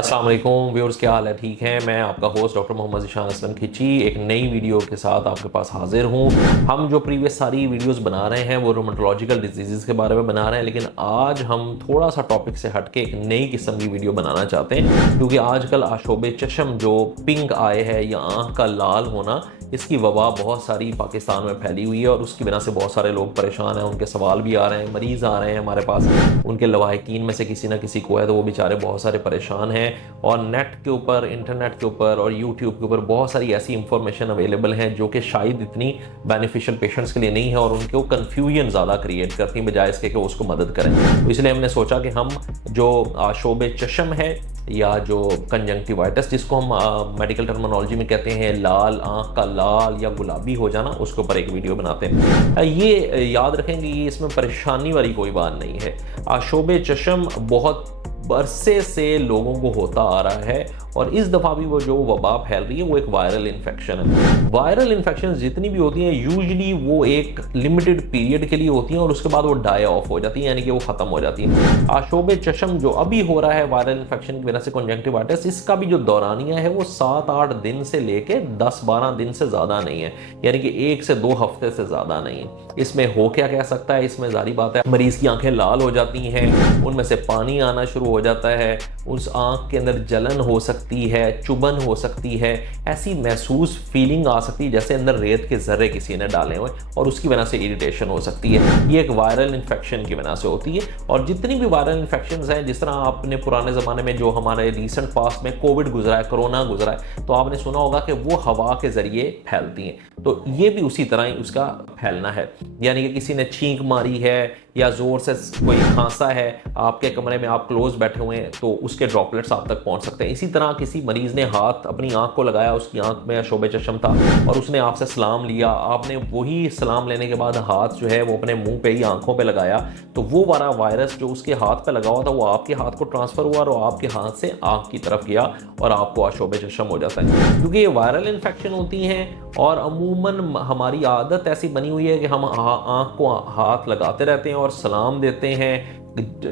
अस्सलाम वालेकुम व्यूअर्स, क्या हाल है? ठीक है। मैं आपका होस्ट डॉक्टर मोहम्मद ज़ीशान असलम खिची एक नई वीडियो के साथ आपके पास हाजिर हूँ। हम जो प्रीवियस सारी वीडियोस बना रहे हैं वो रोमेटोलॉजिकल डिजीज़ के बारे में बना रहे हैं, लेकिन आज हम थोड़ा सा टॉपिक से हट के एक नई किस्म की वीडियो बनाना चाहते हैं, क्योंकि आजकल आशोब चशम जो पिंक आए है या आँख का लाल होना, इसकी वबा बहुत सारी पाकिस्तान में फैली हुई है और उसकी वजह से बहुत सारे लोग परेशान हैं। उनके सवाल भी आ रहे हैं, मरीज़ आ रहे हैं हमारे पास, उनके लवाहिकीन में से किसी ना किसी को है तो वो बेचारे बहुत सारे परेशान हैं। और नेट के ऊपर, इंटरनेट के ऊपर और यूट्यूब के ऊपर बहुत सारी ऐसी इंफॉर्मेशन अवेलेबल हैं जो कि शायद इतनी बेनिफिशियल पेशेंट्स के लिए नहीं है और उनको कन्फ्यूजन ज़्यादा क्रिएट करती हैं बजाय इसके कि उसको मदद करें। तो इसलिए हमने सोचा कि हम जो आशोब चशम है या जो कंजंक्टिवाइटिस जिसको हम मेडिकल टर्मिनोलॉजी में कहते हैं, लाल आँख का लाल या गुलाबी हो जाना, उसके ऊपर एक वीडियो बनाते हैं। ये याद रखेंगे, ये इसमें परेशानी वाली कोई बात नहीं है। आशोब चशम बहुत बरसे से लोगों को होता आ रहा है और इस दफ़ा भी वो जो वबा फैल रही है वो एक वायरल इन्फेक्शन है। वायरल इन्फेक्शन जितनी भी होती हैं यूजुअली वो एक लिमिटेड पीरियड के लिए होती हैं और उसके बाद वो डाई ऑफ हो जाती हैं, यानी कि वो ख़त्म हो जाती हैं। आशोब चशम जो अभी हो रहा है वायरल इन्फेक्शन की वजह से कंजंक्टिवाइटिस, इसका भी जो दौरानिया है वो 7-8 दिन से लेके 10-12 दिन से ज़्यादा नहीं है, यानी कि 1 से 2 हफ्ते से ज़्यादा नहीं है। इसमें हो क्या कह सकता है, इसमें जारी बात है मरीज़ की आंखें लाल हो जाती हैं, उनमें से पानी आना शुरू हो जाता है, उस आंख के अंदर जलन हो सकती है, चुभन हो सकती है, ऐसी महसूस फीलिंग आ सकती है जैसे अंदर रेत के जर्रे किसी ने डाले हुए, और उसकी वजह से इरिटेशन हो सकती है। ये एक वायरल इन्फेक्शन की वजह से होती है। और जितनी भी वायरल इन्फेक्शंस हैं, जिस तरह आपने पुराने ज़माने में जो हमारे रिसेंट पास्ट में कोविड गुजरा है, कोरोना गुजरा है, तो आपने सुना होगा कि वो हवा के ज़रिए फैलती हैं। तो ये भी उसी तरह ही उसका फैलना है, यानी कि किसी ने छींक मारी है या ज़ोर से कोई खांसा है, आपके कमरे में आप क्लोज बैठे हुए हैं, तो उसके ड्रॉपलेट्स आप तक पहुंच सकते हैं। इसी तरह किसी मरीज़ ने हाथ अपनी आंख को लगाया, उसकी आंख में आशोब चशम था और उसने आपसे सलाम लिया, आपने वही सलाम लेने के बाद हाथ जो है वो अपने मुंह पे ही आंखों पे लगाया, तो वो वाला वायरस जो उसके हाथ पे लगा हुआ था वो आपके हाथ को ट्रांसफ़र हुआ और आपके हाथ से आंख की तरफ गया और आपको आशोब चशम हो जाता है। क्योंकि ये वायरल इन्फेक्शन होती हैं और अमूमन हमारी आदत ऐसी बनी हुई है कि हम आंख को हाथ लगाते रहते हैं और सलाम देते हैं,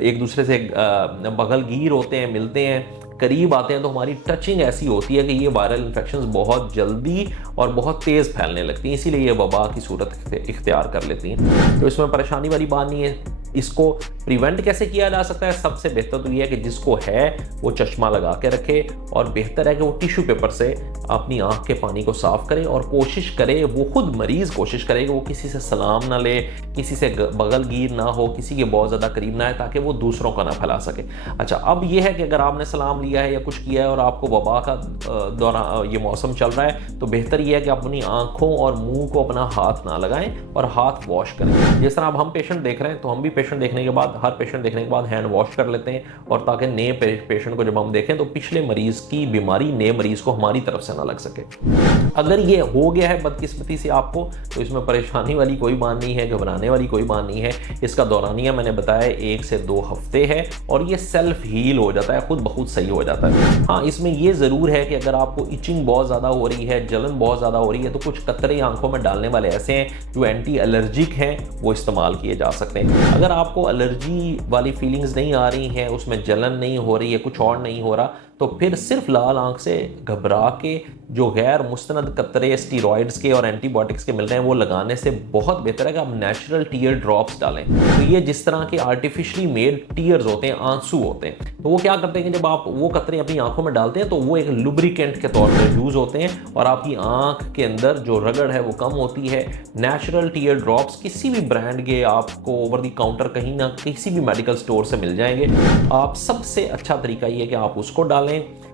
एक दूसरे से बगलगीर होते हैं, मिलते हैं, करीब आते हैं, तो हमारी टचिंग ऐसी होती है कि ये वायरल इन्फेक्शंस बहुत जल्दी और बहुत तेज़ फैलने लगती हैं, इसीलिए ये वबा की सूरत इख्तियार कर लेती हैं। तो इसमें परेशानी वाली बात नहीं है। इसको प्रिवेंट कैसे किया जा सकता है? सबसे बेहतर तो ये है कि जिसको है वो चश्मा लगा के रखे और बेहतर है कि वो टिश्यू पेपर से अपनी आंख के पानी को साफ करे और कोशिश करे, वो खुद मरीज़ कोशिश करे कि वो किसी से सलाम ना ले, किसी से बगलगीर ना हो, किसी के बहुत ज़्यादा करीब ना है, ताकि वो दूसरों का ना फैला सके। अच्छा, अब ये है कि अगर आपने सलाम लिया है या कुछ किया है और आपको वबा का दौरान ये मौसम चल रहा है, तो बेहतर ये है कि आप अपनी आंखों और मुंह को अपना हाथ ना लगाएं और हाथ वॉश करें। जिस तरह अब हम पेशेंट देख रहे हैं, तो हम भी पेशेंट देखने के बाद, हर पेशेंट देखने के बाद हैंड वॉश कर लेते हैं, और ताकि नए पेशेंट को जब हम देखें तो पिछले मरीज़ की बीमारी नए मरीज़ को हमारी तरफ से ना लग सके। अगर ये हो गया है बदकिस्मती से आपको, तो इसमें परेशानी वाली कोई बात नहीं है, घबराने वाली कोई बात नहीं है। इसका दौरानिया मैंने बताया 1 से 2 हफ्ते है और ये सेल्फ हील हो जाता है, खुद ब खुद सही हो जाता है। हाँ, इसमें ये ज़रूर है कि अगर आपको इचिंग बहुत ज़्यादा हो रही है, जलन बहुत ज़्यादा हो रही है, तो कुछ कतरे आंखों में डालने वाले ऐसे हैं जो एंटी एलर्जिक हैं, वो इस्तेमाल किए जा सकते हैं। अगर आपको एलर्जी वाली फीलिंग्स नहीं आ रही हैं, उसमें जलन नहीं हो रही है, कुछ और नहीं हो रहा, तो फिर सिर्फ लाल आंख से घबरा के जो गैर मुस्तनद कतरे स्टीरॉइड्स के और एंटीबायोटिक्स के मिल रहे हैं वो लगाने से बहुत बेहतर है कि आप नेचुरल टीयर ड्रॉप्स डालें। तो ये जिस तरह के आर्टिफिशियली मेड टीयर्स होते हैं, आंसू होते हैं, तो वो क्या करते हैं कि जब आप वो कतरे अपनी आंखों में डालते हैं तो वो एक लुब्रिकेंट के तौर पर यूज होते हैं और आपकी आंख के अंदर जो रगड़ है वो कम होती है। नेचुरल टीयर ड्रॉप्स किसी भी ब्रांड के आपको ओवर द काउंटर कहीं ना किसी भी मेडिकल स्टोर से मिल जाएंगे। आप सबसे अच्छा तरीका ये है कि आप उसको डालें।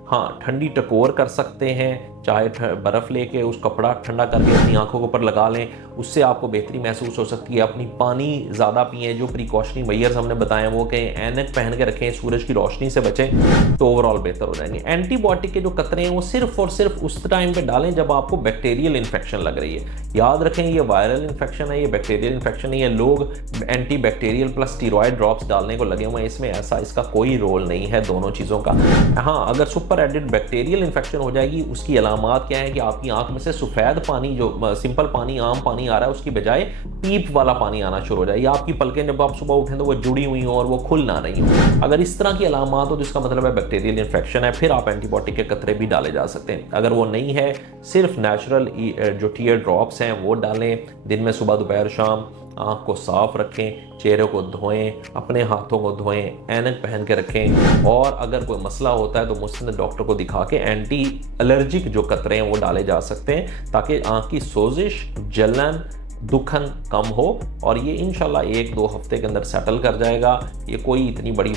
हाँ, ठंडी टकोर कर सकते हैं, चाहे बर्फ़ लेके उस कपड़ा ठंडा करके अपनी आंखों के ऊपर लगा लें, उससे आपको बेहतरी महसूस हो सकती है। अपनी पानी ज़्यादा पिएं, जो प्रिकॉशनरी मेजर्स हमने बताए वो कि ऐनक पहन के रखें, सूरज की रोशनी से बचें, तो ओवरऑल बेहतर हो जाएंगे। एंटीबायोटिक के जो कतरे हैं वो सिर्फ और सिर्फ उस टाइम पे डालें जब आपको बैक्टीरियल इन्फेक्शन लग रही है। याद रखें, ये वायरल इन्फेक्शन है, ये बैक्टीरियल इन्फेक्शन नहीं है। लोग anti bacterial plus steroid drops डालने को लगे हुए हैं, इसमें ऐसा इसका कोई रोल नहीं है दोनों चीज़ों का। हाँ, अगर सुपर एडेड बैक्टीरियल इन्फेक्शन हो जाएगी, उसकी अलामात क्या है कि आपकी आंख में से सफ़ेद पानी, जो सिंपल पानी, आम पानी पानी आ रहा है उसकी बजाय पीप वाला पानी आना शुरू हो जाए, या आपकी पलकें जब आप सुबह उठें तो वो जुड़ी हुई हो और वो खुल ना रही हो। अगर इस तरह की अलामात हो तो इसका मतलब है बैक्टीरियल इन्फेक्शन है, फिर आप एंटीबायोटिक के कतरे भी डाले जा सकते हैं। अगर वो नहीं है, सिर्फ नेचुरल जो टीयर ड्रॉप्स हैं वो डालें दिन में, सुबह दोपहर शाम। आँख को साफ रखें, चेहरे को धोएं, अपने हाथों को धोएं, ऐनक पहन के रखें, और अगर कोई मसला होता है तो मुझसे डॉक्टर को दिखा के एंटी एलर्जिक जो कतरे हैं वो डाले जा सकते हैं, ताकि आँख की सोजिश, जलन, दुखन कम हो, और ये इंशाल्लाह 1-2 हफ्ते के अंदर सेटल कर जाएगा। ये कोई इतनी बड़ी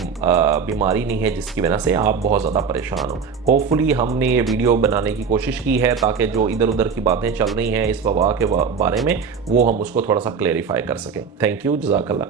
बीमारी नहीं है जिसकी वजह से आप बहुत ज़्यादा परेशान हो। होपफुली हमने ये वीडियो बनाने की कोशिश की है ताकि जो इधर उधर की बातें चल रही हैं इस वबा के बारे में, वो हम उसको थोड़ा सा क्लेरिफाई कर सकें। थैंक यू, जज़ाकल्लाह।